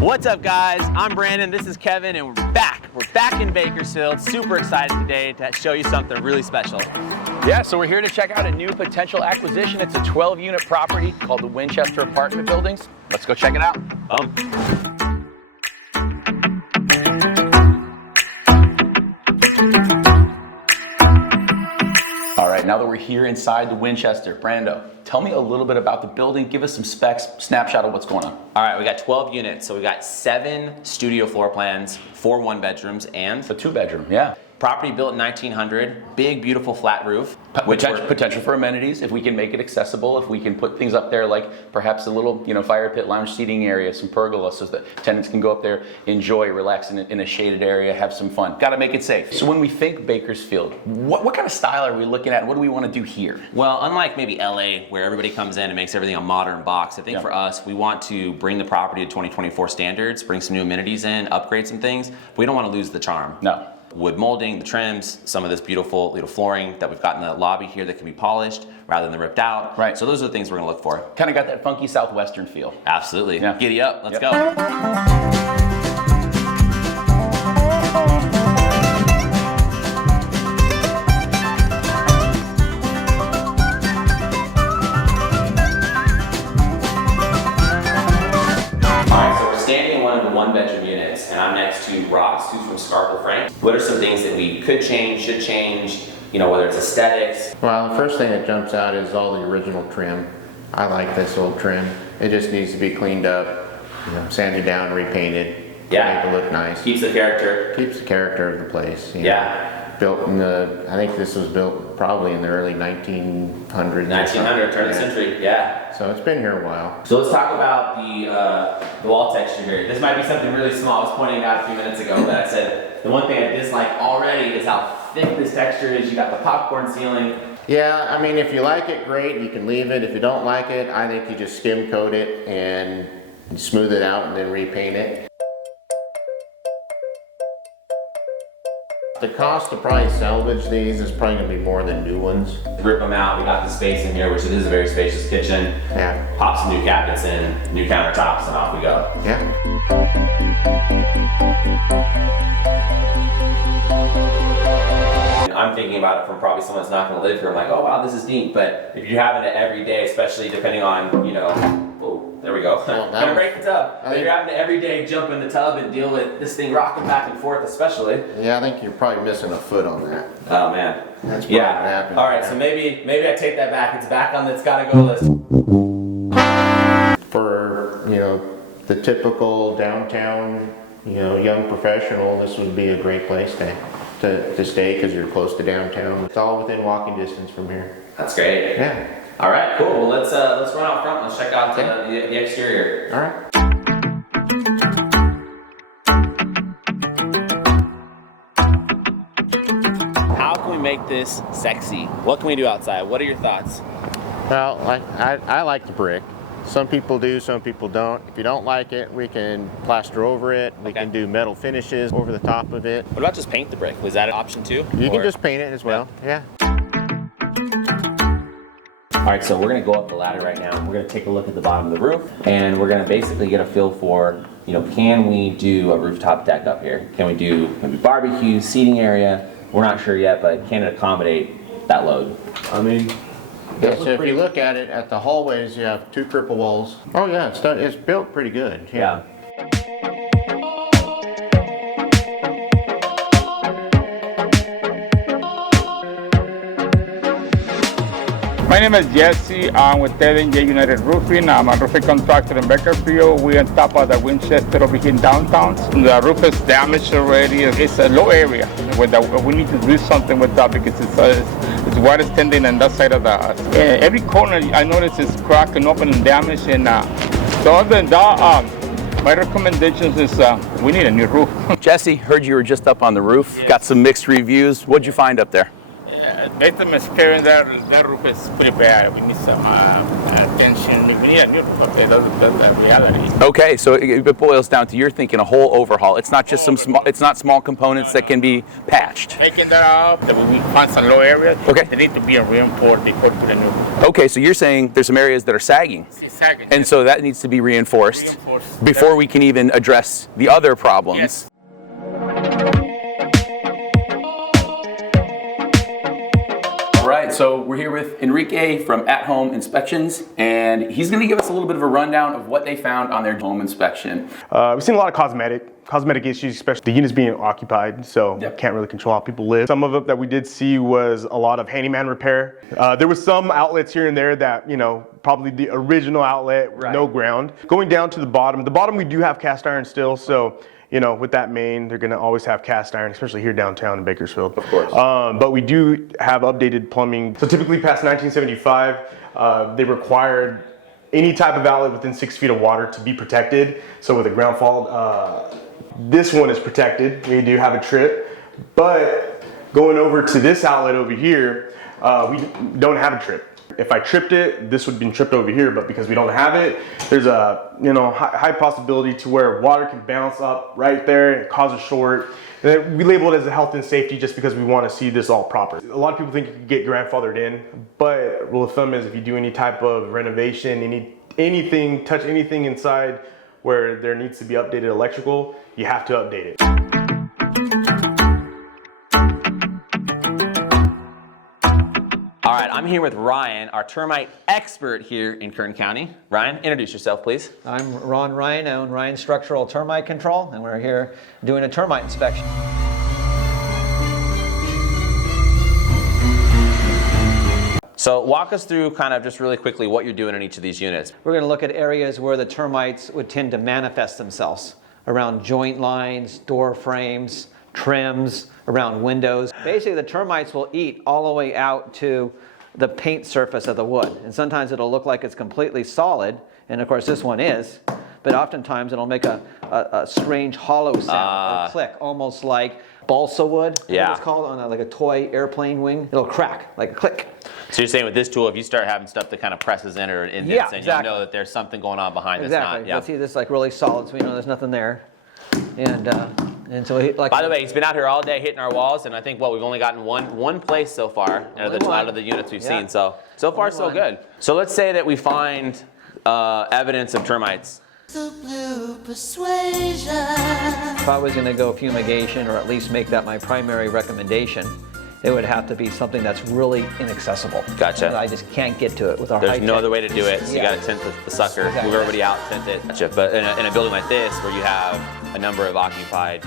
What's up, guys? I'm Brandon, this is Kevin, and we're back. We're back in Bakersfield. Super excited today to show you something really special. Yeah, so we're here to check out a new potential acquisition. It's a 12-unit property called the Winchester apartment buildings. Let's go check it out. All right, now that we're here inside the Winchester, Brando, tell me a little bit about the building. Give us some specs, snapshot of what's going on. All right, we got 12 units, so we got 7 studio floor plans, 4 one-bedrooms, and a 2-bedroom, yeah. Property built in 1900, big, beautiful flat roof. Potential for amenities, if we can make it accessible, if we can put things up there like perhaps a little, fire pit lounge seating area, some pergola, so that tenants can go up there, enjoy, relax in a shaded area, have some fun. Got to make it safe. So when we think Bakersfield, what kind of style are we looking at? What do we want to do here? Well, unlike maybe LA, where everybody comes in and makes everything a modern box, I think for us, we want to bring the property to 2024 standards, bring some new amenities in, upgrade some things. But we don't want to lose the charm. No. Wood molding, the trims, some of this beautiful little flooring that we've got in the lobby here that can be polished rather than ripped out. Right. So those are the things we're gonna look for. Kind of got that funky Southwestern feel. Absolutely. Yeah. Giddy up, let's go. One-bedroom units, and I'm next to Ross, who's from Scarpa Frank. What are some things that we could change, should change, whether it's aesthetics? Well, the first thing that jumps out is all the original trim. I like this old trim. It just needs to be cleaned up, sanded down, repainted, made to look nice. Keeps the character. Keeps the character of the place. Yeah. Built in I think this was built probably in the early 1900s. 1900, turn of the century, yeah. So it's been here a while. So let's talk about the wall texture here. This might be something really small. I was pointing out a few minutes ago, but I said the one thing I dislike already is how thick this texture is. You got the popcorn ceiling. Yeah, I mean, if you like it, great, you can leave it. If you don't like it, I think you just skim coat it and smooth it out and then repaint it. The cost to probably salvage these is probably going to be more than new ones. Rip them out. We got the space in here, which it is a very spacious kitchen. Yeah. Pop some new cabinets in, new countertops, and off we go. Yeah. I'm thinking about it from probably someone that's not going to live here. I'm like, oh wow, this is neat. But if you're having it every day, especially depending on, oh, there we go. Gonna break the tub. If you're having to every day jump in the tub and deal with this thing rocking back and forth, especially. Yeah, I think you're probably missing a foot on that. Oh man. That's probably what happened. All right, so maybe I take that back. It's back on the It's Gotta Go list. For the typical downtown young professional, this would be a great place to stay because you're close to downtown. It's all within walking distance from here. That's great. Yeah. All right, cool. Well, let's run out front. Let's check out the exterior. All right. How can we make this sexy? What can we do outside? What are your thoughts? Well, I like the brick. Some people do, some people don't. If you don't like it, we can plaster over it. We can do metal finishes over the top of it. What about just paint the brick? Was that an option too? You can just paint it as well, yeah. All right, so we're gonna go up the ladder right now. We're gonna take a look at the bottom of the roof, and we're gonna basically get a feel for, can we do a rooftop deck up here? Can we do maybe barbecue, seating area? We're not sure yet, but can it accommodate that load? I mean, yeah, so if you look at it, at the hallways, you have 2 cripple walls. Oh yeah, it's built pretty good. Yeah. My name is Jesse. I'm with Ted & J United Roofing. I'm a roofing contractor in Bakersfield. We're on top of the Winchester over here in downtown. The roof is damaged already. It's a low area where we need to do something with that because it's water standing on that side of the house. Every corner I notice is cracked and open and damaged. And so other than that, my recommendations is we need a new roof. Jesse, heard you were just up on the roof. Yes. Got some mixed reviews. What'd you find up there? based on my experience, that roof is pretty bad. We need some attention. We need a new roof up there. That's the reality. Okay, so it boils down to you're thinking a whole overhaul. It's not just some small. It's not small components that can be patched. Taking that up, we find some low areas. Okay. They need to be reinforced before to the new roof. Okay, so you're saying there's some areas that are sagging, It's sagging. and so that needs to be reinforced before we can even address the other problems. Yes. All right, so we're here with Enrique from At Home Inspections, and he's going to give us a little bit of a rundown of what they found on their home inspection. We've seen a lot of cosmetic issues, especially the units being occupied, so can't really control how people live. Some of it that we did see was a lot of handyman repair. There was some outlets here and there that, probably the original outlet, no ground. Going down to the bottom we do have cast iron still, so with that main, they're gonna always have cast iron, especially here downtown in Bakersfield. Of course. But we do have updated plumbing. So typically past 1975, they required any type of outlet within 6 feet of water to be protected. So with a ground fault, this one is protected. We do have a trip, but going over to this outlet over here, we don't have a trip. If I tripped it, this would have been tripped over here, but because we don't have it, there's a high possibility to where water can bounce up right there and cause a short. And then we label it as a health and safety just because we want to see this all proper. A lot of people think you can get grandfathered in, but rule of thumb is if you do any type of renovation, anything, touch anything inside where there needs to be updated electrical, you have to update it. All right, I'm here with Ryan, our termite expert here in Kern County. Ryan, introduce yourself, please. I'm Ron Ryan. I own Ryan Structural Termite Control, and we're here doing a termite inspection. So walk us through kind of just really quickly what you're doing in each of these units. We're going to look at areas where the termites would tend to manifest themselves, around joint lines, door frames, trims, around windows. Basically, the termites will eat all the way out to the paint surface of the wood. And sometimes it'll look like it's completely solid, and of course this one is, but oftentimes it'll make a strange hollow sound, or click, almost like balsa wood, it's called, on like a toy airplane wing. It'll crack, like a click. So you're saying with this tool, if you start having stuff that kind of presses in or indents, and you know that there's something going on behind that's not. Exactly. See, this is like really solid, so we know there's nothing there. And so By the way, he's been out here all day hitting our walls, and I think we've only gotten one place so far out of the units we've seen. So far so good. So let's say that we find evidence of termites. If I was going to go fumigation, or at least make that my primary recommendation, it would have to be something that's really inaccessible. Gotcha. I just can't get to it with our There's no other way to do it, so you got to tent the sucker. Exactly. Move everybody out, tent it. Gotcha. But in a building like this, where you have a number of occupied,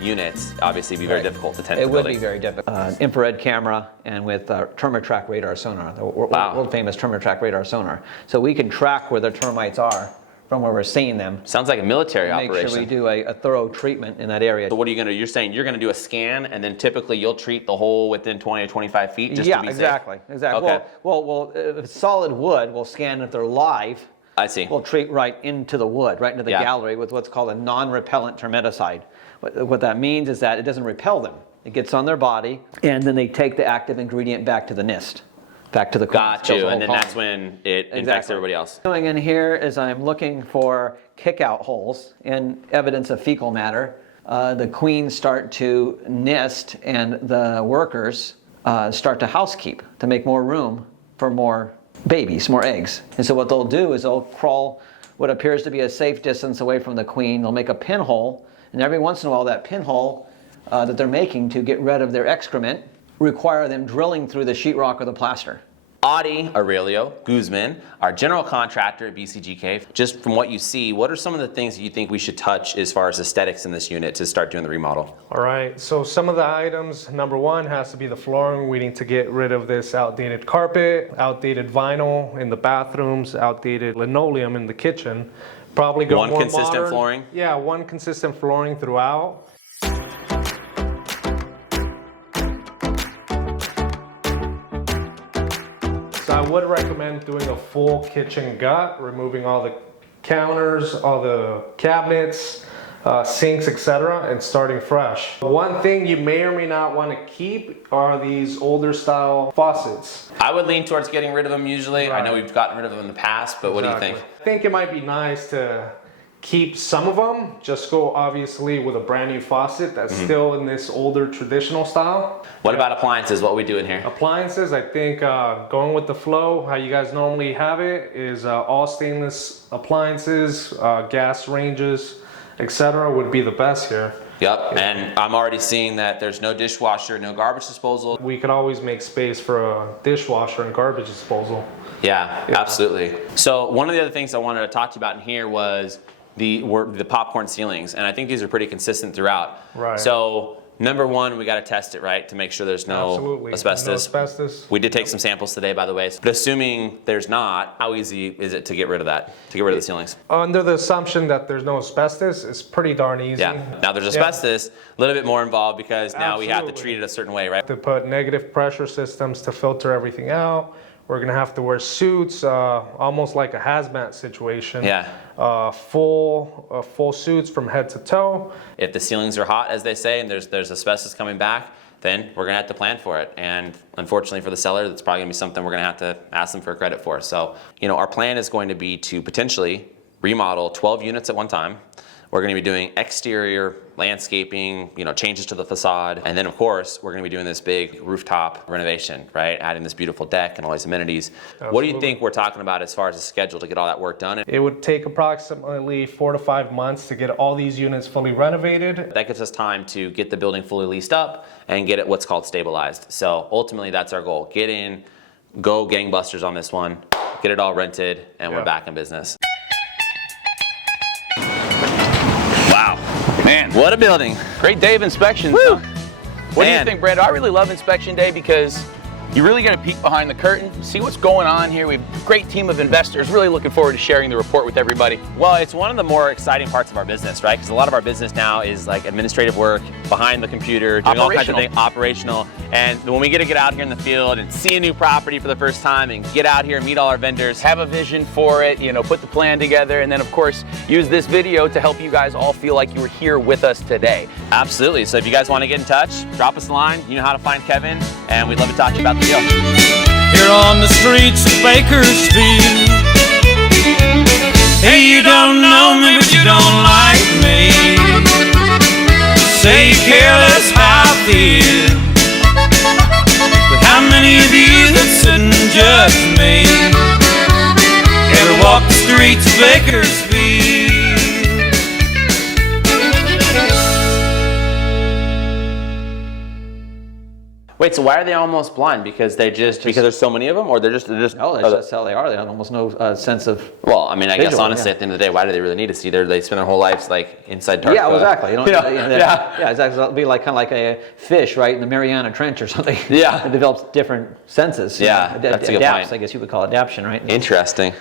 units, obviously it'd be very difficult to tent the It would building. be very difficult. Infrared camera and with Termite radar sonar, the world famous Termite radar sonar. So we can track where the termites are from where we're seeing them. Sounds like a military Make operation. sure we do a thorough treatment in that area. So what are you going to do? You're saying you're going to do a scan, and then typically you'll treat the hole within 20 or 25 feet just to be safe? Exactly. Okay. Well, if it's solid wood, we'll scan if they're live. I see. We'll treat right into the wood, right into the gallery with what's called a non-repellent termiticide. What that means is that it doesn't repel them. It gets on their body, and then they take the active ingredient back to the nest, back to the queen. Got you, and then that's when it infects everybody else. Going in here is I'm looking for kick-out holes and evidence of fecal matter. The queens start to nest, and the workers start to housekeep to make more room for more babies, more eggs. And so what they'll do is they'll crawl what appears to be a safe distance away from the queen. They'll make a pinhole, and every once in a while that pinhole that they're making to get rid of their excrement require them drilling through the sheetrock or the plaster. Audie Aurelio Guzman, our general contractor at BCGK. Just from what you see, what are some of the things that you think we should touch as far as aesthetics in this unit to start doing the remodel? All right, so some of the items, number one has to be the flooring. We need to get rid of this outdated carpet, outdated vinyl in the bathrooms, outdated linoleum in the kitchen. Probably go one more consistent modern. flooring? Yeah, one consistent flooring throughout. So I would recommend doing a full kitchen gut, removing all the counters, all the cabinets, sinks, etc., and starting fresh. One thing you may or may not want to keep are these older style faucets. I would lean towards getting rid of them usually. I know we've gotten rid of them in the past, but what do you think? I think it might be nice to keep some of them. Just go obviously with a brand new faucet that's still in this older traditional style. What about appliances? What are we doing here? Appliances, I think going with the flow, how you guys normally have it, is all stainless appliances, gas ranges, etc. would be the best here. Yep, and I'm already seeing that there's no dishwasher, no garbage disposal. We could always make space for a dishwasher and garbage disposal. Yeah, absolutely. So one of the other things I wanted to talk to you about in here was the popcorn ceilings, and I think these are pretty consistent throughout. Right. So number one, we got to test it, right, to make sure there's no asbestos. No asbestos. We did take some samples today, by the way. But assuming there's not, how easy is it to get rid of that? To get rid of the ceilings? Under the assumption that there's no asbestos, it's pretty darn easy. Yeah. Now there's asbestos, a little bit more involved because now we have to treat it a certain way, right? To put negative pressure systems to filter everything out. We're gonna have to wear suits, almost like a hazmat situation. Yeah. Full suits from head to toe. If the ceilings are hot, as they say, and there's asbestos coming back, then we're gonna have to plan for it. And unfortunately for the seller, that's probably gonna be something we're gonna have to ask them for credit for. So, our plan is going to be to potentially remodel 12 units at one time. We're gonna be doing exterior landscaping, changes to the facade. And then of course, we're gonna be doing this big rooftop renovation, right? Adding this beautiful deck and all these amenities. Absolutely. What do you think we're talking about as far as the schedule to get all that work done? It would take approximately 4 to 5 months to get all these units fully renovated. That gives us time to get the building fully leased up and get it what's called stabilized. So ultimately that's our goal. Get in, go gangbusters on this one, get it all rented, and we're back in business. Wow, man, What a building. great day of inspections. Huh? What do you Man. think, Brad? I really love inspection day because you really get a peek behind the curtain, see what's going on here. We have a great team of investors. Really looking forward to sharing the report with everybody. Well, it's one of the more exciting parts of our business, right? Because a lot of our business now is like administrative work, behind the computer, doing all kinds of things, operational. And when we get to get out here in the field and see a new property for the first time and get out here and meet all our vendors, Have a vision for it, put the plan together, and then of course, use this video to help you guys all feel like you were here with us today. absolutely. So if you guys want to get in touch, drop us a line. You know how to find Kevin, and we'd love to talk to you about the deal. Here on the streets of Bakersfield. Hey, you don't know me, but you don't like me. Say you care less how I feel, but how many of you that sit and judge me ever walk the streets of Bakersfield? Wait, so why are they almost blind? Because because there's so many of them, or they're just No, that's just how they are. They have almost no sense of. Well, I mean, I guess Visual, honestly, yeah. at the end of the day, why do they really need to see? They spend their whole lives like inside dark. Yeah, exactly. You don't, Yeah. yeah, exactly. It'll be kind of like a fish, right, in the Mariana Trench or something. Yeah. It develops different senses. Yeah, that's a good adapts, point. I guess you would call it adaptation, right? Interesting.